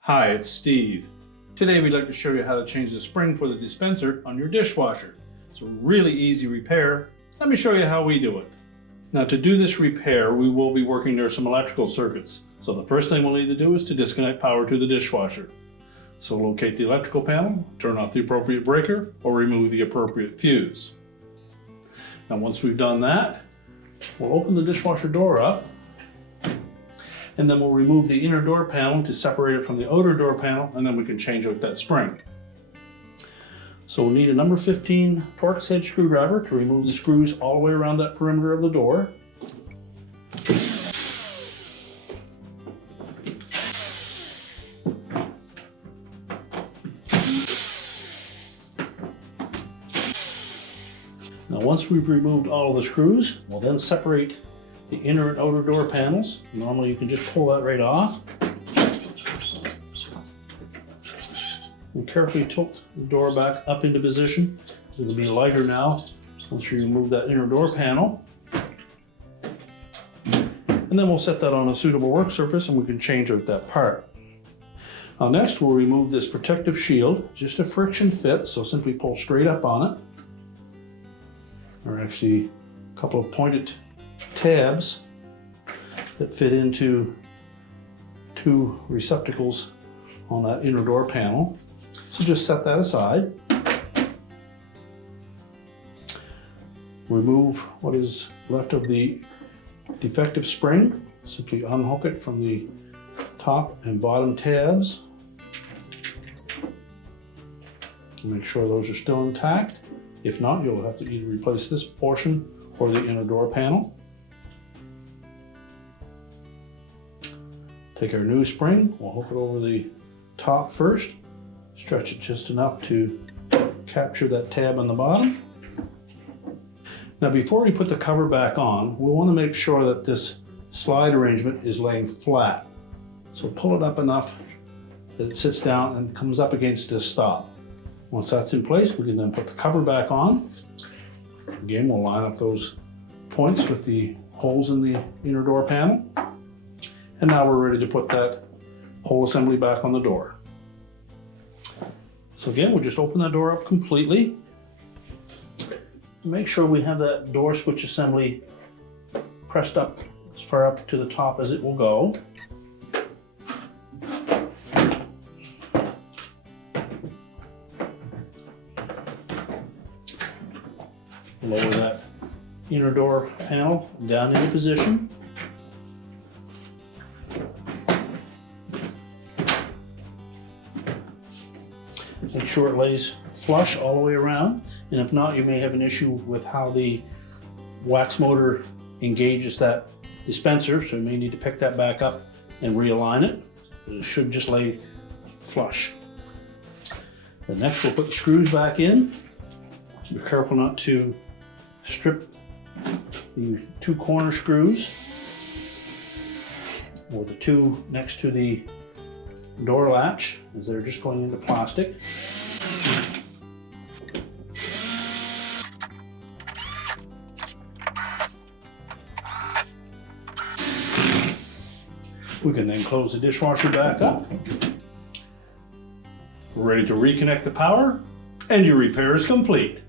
Hi, it's Steve. Today we'd like to show you how to change the spring for the dispenser on your dishwasher. It's a really easy repair. Let me show you how we do it. Now to do this repair, we will be working near some electrical circuits. So the first thing we'll need to do is to disconnect power to the dishwasher. So locate the electrical panel, turn off the appropriate breaker, or remove the appropriate fuse. Now once we've done that, we'll open the dishwasher door up, and then we'll remove the inner door panel to separate it from the outer door panel, and then we can change out that spring. So we'll need a number 15 torx head screwdriver to remove the screws all the way around that perimeter of the door. Now once we've removed all of the screws, we'll then separate the inner and outer door panels. Normally you can just pull that right off. And carefully tilt the door back up into position. It'll be lighter now once you remove that inner door panel. And then we'll set that on a suitable work surface and we can change out that part. Now next we'll remove this protective shield, just a friction fit, so simply pull straight up on it. There are actually a couple of pointed tabs that fit into two receptacles on that inner door panel. So just set that aside. Remove what is left of the defective spring. Simply unhook it from the top and bottom tabs. Make sure those are still intact. If not, you'll have to either replace this portion or the inner door panel. Take our new spring, we'll hook it over the top first, stretch it just enough to capture that tab on the bottom. Now before we put the cover back on, we want to make sure that this slide arrangement is laying flat. So pull it up enough that it sits down and comes up against this stop. Once that's in place, we can then put the cover back on. Again, we'll line up those points with the holes in the inner door panel. And now we're ready to put that whole assembly back on the door. So again, we'll just open that door up completely. Make sure we have that door switch assembly pressed up as far up to the top as it will go. Lower that inner door panel down into position. Make sure it lays flush all the way around, and if not, you may have an issue with how the wax motor engages that dispenser, so you may need to pick that back up and realign it. But it should just lay flush. Then next we'll put the screws back in. Be careful not to strip the two corner screws or the two next to the door latch, as they're just going into plastic. We can then close the dishwasher back up. We're ready to reconnect the power, and your repair is complete.